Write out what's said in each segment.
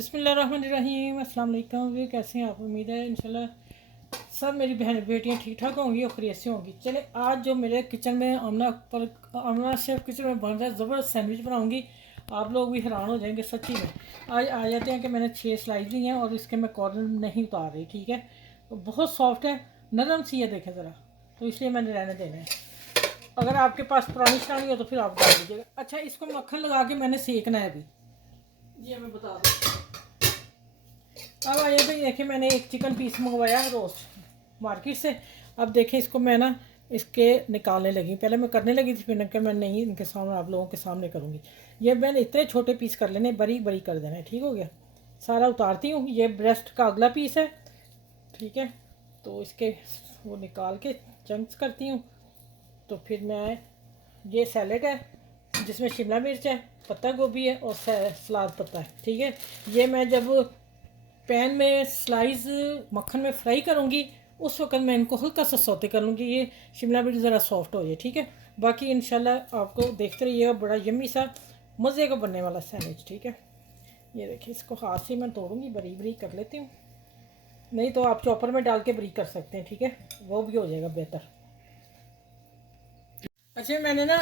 बिस्मिल्लाहिर्रहमानिर्रहीम अस्सलाम वालेकुम। वे कैसे हैं आप? उम्मीद है इंशाल्लाह सब मेरी बहन बेटियां ठीक ठाक होंगी और खैरियत से होंगी। चले आज जो मेरे किचन में आमना शेफ किचन में बन रहा है ज़बरदस्त सैंडविच बनाऊंगी। आप लोग भी हैरान हो जाएंगे सच्ची में। आज आ जाते हैं कि मैंने 6 स्लाइस ली हैं और इसके मैं कॉर्नर नहीं उतार रही, ठीक है। तो बहुत सॉफ्ट है, नरम सी है, देखें ज़रा, तो इसलिए मैंने रहने देना है। अगर आपके पास पुरानी छानी हो तो फिर आप डाल दीजिएगा। अच्छा, इसको मक्खन लगा के मैंने सेकना है अभी, ये मैं बता दूँ। अब आइए भाई, देखिए मैंने एक चिकन पीस मंगवाया रोस्ट मार्केट से। अब देखें इसको मैं ना इसके निकालने लगी। पहले मैं करने लगी थी, फिर मैं नहीं, इनके सामने आप लोगों के सामने करूँगी। ये मैंने इतने छोटे पीस कर लेने, बड़ी बड़ी कर देना है, ठीक हो गया। सारा उतारती हूँ। ये ब्रेस्ट का अगला पीस है, ठीक है। तो इसके वो निकाल के चंक्स करती हूँ। तो फिर मैं, ये सैलेड है जिसमें शिमला मिर्च है, पत्ता गोभी है और सलाद पत्ता है, ठीक है। ये मैं जब पैन में स्लाइस मक्खन में फ्राई करूँगी उस वक्त मैं इनको हल्का सा सौते कर लूँगी, ये शिमला मिर्च ज़रा सॉफ्ट हो जाए, ठीक है। बाकी इंशाल्लाह आपको देखते रहिएगा, बड़ा यम्मी सा मज़े का बनने वाला सैंडविच, ठीक है। ये देखिए, इसको हाथ से मैं तोड़ूँगी, बरीक बरीक कर लेती हूँ। नहीं तो आप चॉपर में डाल के बरीक कर सकते हैं, ठीक है, वो भी हो जाएगा बेहतर। अच्छा, मैंने ना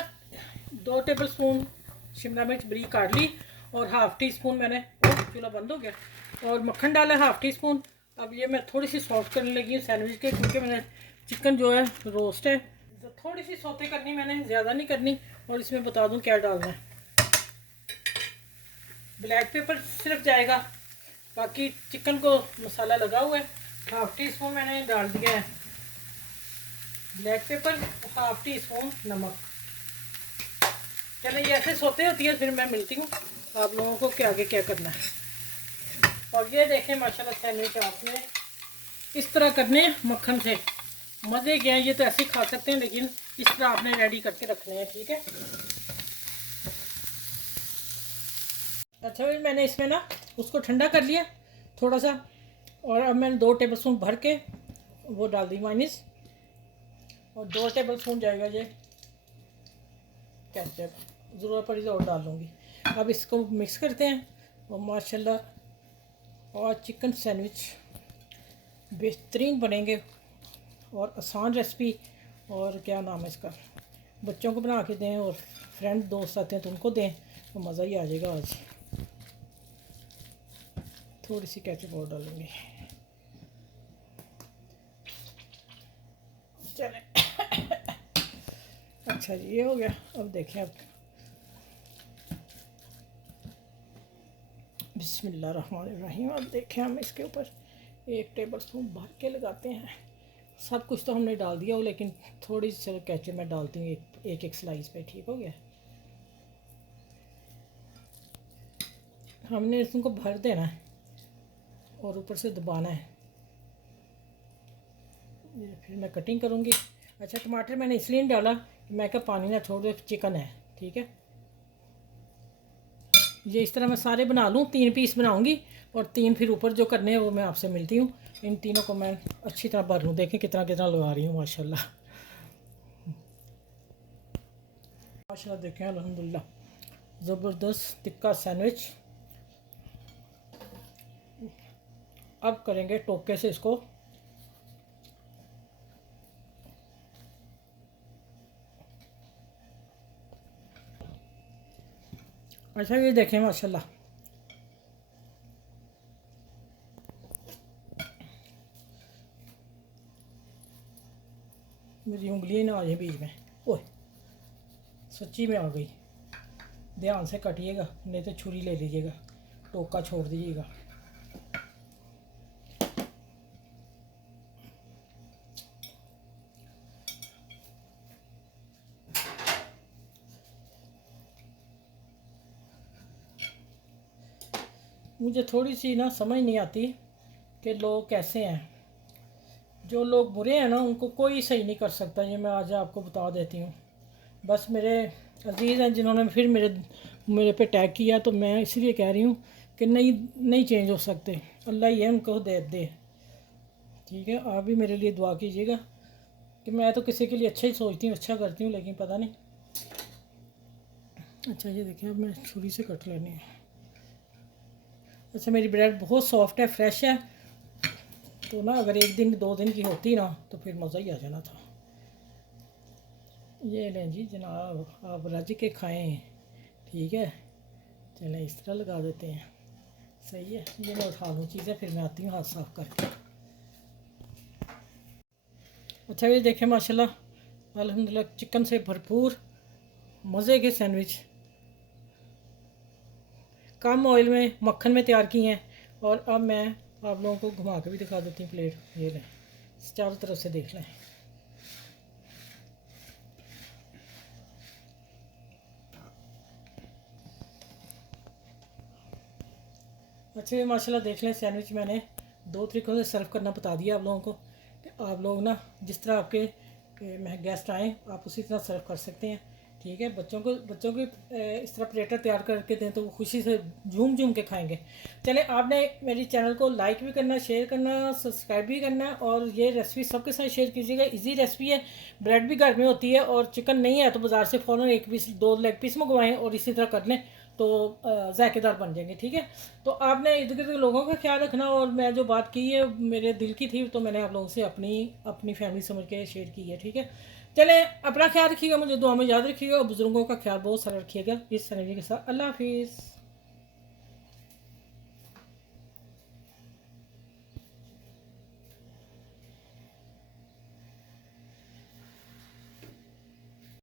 2 टेबल स्पून शिमला मिर्च बरीक काट ली और हाफ़ टी स्पून मैंने, चूल्हा बंद हो गया, और मक्खन डाला हाफ़ टी स्पून। अब ये मैं थोड़ी सी सॉफ्ट करने लगी हूँ सैंडविच के, क्योंकि मैंने चिकन जो है रोस्ट है, तो थोड़ी सी सौते करनी मैंने, ज़्यादा नहीं करनी। और इसमें बता दूँ क्या डालना है। ब्लैक पेपर सिर्फ जाएगा, बाकी चिकन को मसाला लगा हुआ है। हाफ़ टी स्पून मैंने डाल दिया है black pepper, half tea spoon नमक। चलो, ये ऐसे सोते होती है, फिर मैं मिलती हूँ आप लोगों को कि आगे क्या करना है। और ये देखें माशाल्लाह सैंडविच आपने इस तरह करने हैं मक्खन से, मज़े के हैं। ये तो ऐसे ही खा सकते हैं, लेकिन इस तरह आपने रेडी करके रखने हैं, ठीक है। अच्छा भाई, मैंने इसमें ना उसको ठंडा कर लिया थोड़ा सा, और अब मैंने 2 टेबल स्पून भर के वो डाल दी माइनस, और 2 टेबल स्पून जाएगा ये केचप, ज़रूरत पड़ी तो और डाल लूँगी। अब इसको मिक्स करते हैं और माशाल्लाह और चिकन सैंडविच बेहतरीन बनेंगे और आसान रेसिपी। और क्या नाम है इसका, बच्चों को बना के दें और फ्रेंड दोस्त आते हैं तो उनको दें, तो मज़ा ही आ जाएगा। आज थोड़ी सी केचप और डालूँगी। चलें अच्छा जी, ये हो गया। अब देखें, अब बिस्मिल्लाहिर्रहमानिर्रहीम। अब देखें, हम इसके ऊपर 1 टेबल स्पून भर के लगाते हैं। सब कुछ तो हमने डाल दिया हो, लेकिन थोड़ी सी चलो केचप मैं डालती हूँ एक एक स्लाइस पे, ठीक हो गया। हमने इसको भर देना है और ऊपर से दबाना है। फिर मैं कटिंग करूँगी। अच्छा, टमाटर मैंने इसलिए नहीं डाला कि मैं क्या पानी ना छोड़ दे, चिकन है, ठीक है। ये इस तरह मैं सारे बना लूँ, 3 पीस बनाऊँगी और 3 फिर ऊपर जो करने हैं वो मैं आपसे मिलती हूँ। इन तीनों को मैं अच्छी तरह भर लूँ। देखें कितना कितना लगा रही हूँ माशाल्लाह माशाल्लाह। देखें अल्हम्दुलिल्लाह ज़बरदस्त टिक्का सैंडविच। अब करेंगे टोके से इसको। अच्छा, ये देखें माशाल्लाह, मेरी उंगलियाँ ना आ जाए बीच में। ओह, सच्ची में आ गई। ध्यान से काटिएगा, नहीं तो छुरी ले लीजिएगा, टोका छोड़ दीजिएगा। मुझे थोड़ी सी ना समझ नहीं आती कि लोग कैसे हैं। जो लोग बुरे हैं ना, उनको कोई सही नहीं कर सकता। ये मैं आज आपको बता देती हूँ। बस मेरे अजीज़ हैं जिन्होंने फिर मेरे पे टैग किया, तो मैं इसलिए कह रही हूँ कि नहीं चेंज हो सकते। अल्लाह ही है उनको दे, ठीक है। आप भी मेरे लिए दुआ कीजिएगा कि मैं तो किसी के लिए अच्छा ही सोचती हूँ, अच्छा करती हूँ, लेकिन पता नहीं। अच्छा, ये देखिए, अब मैं छुरी से कट लेनी है। अच्छा मेरी ब्रेड बहुत सॉफ्ट है, फ्रेश है, तो ना अगर 1 दिन 2 दिन की होती ना तो फिर मज़ा ही आ जाना था। ये लें जी जनाब, आप रज के खाएं, ठीक है। चलें इस तरह लगा देते हैं, सही है। ये मैं उठा लूँ चीज़ें, फिर मैं आती हूँ हाथ साफ करके। अच्छा ये देखें माशाल्लाह अल्हम्दुलिल्लाह चिकन से भरपूर मज़े के सैंडविच कम ऑयल में मक्खन में तैयार की हैं। और अब मैं आप लोगों को घुमा के भी दिखा देती हूँ प्लेट। ये लें, चारों तरफ से देख लें। अच्छा ये माशाल्लाह देख लें, सैंडविच मैंने 2 तरीक़ों से सर्व करना बता दिया आप लोगों को कि आप लोग ना जिस तरह आपके गेस्ट आएँ आप उसी तरह सर्व कर सकते हैं, ठीक है। बच्चों को इस तरह प्लेटर तैयार करके दें तो वो खुशी से झूम झूम के खाएंगे। चलें, आपने मेरी चैनल को लाइक भी करना, शेयर करना, सब्सक्राइब भी करना, और ये रेसिपी सबके साथ शेयर कीजिएगा। इजी रेसिपी है, ब्रेड भी घर में होती है, और चिकन नहीं है तो बाज़ार से फ़ौरन 1 पीस 2 लेग पीस मंगवाएँ और इसी तरह कर लें तो जायकेदार बन जाएंगे, ठीक है। तो आपने इर्द गिर्द लोगों का ख्याल रखना, और मैं जो बात की है मेरे दिल की थी तो मैंने आप लोगों से अपनी अपनी फैमिली समझ के शेयर की है, ठीक है। चलें, अपना ख्याल रखिएगा, मुझे दुआ में याद रखिएगा, और बुज़ुर्गों का ख्याल बहुत सारा रखिएगा। इस सनवी के साथ अल्लाह हाफिज़।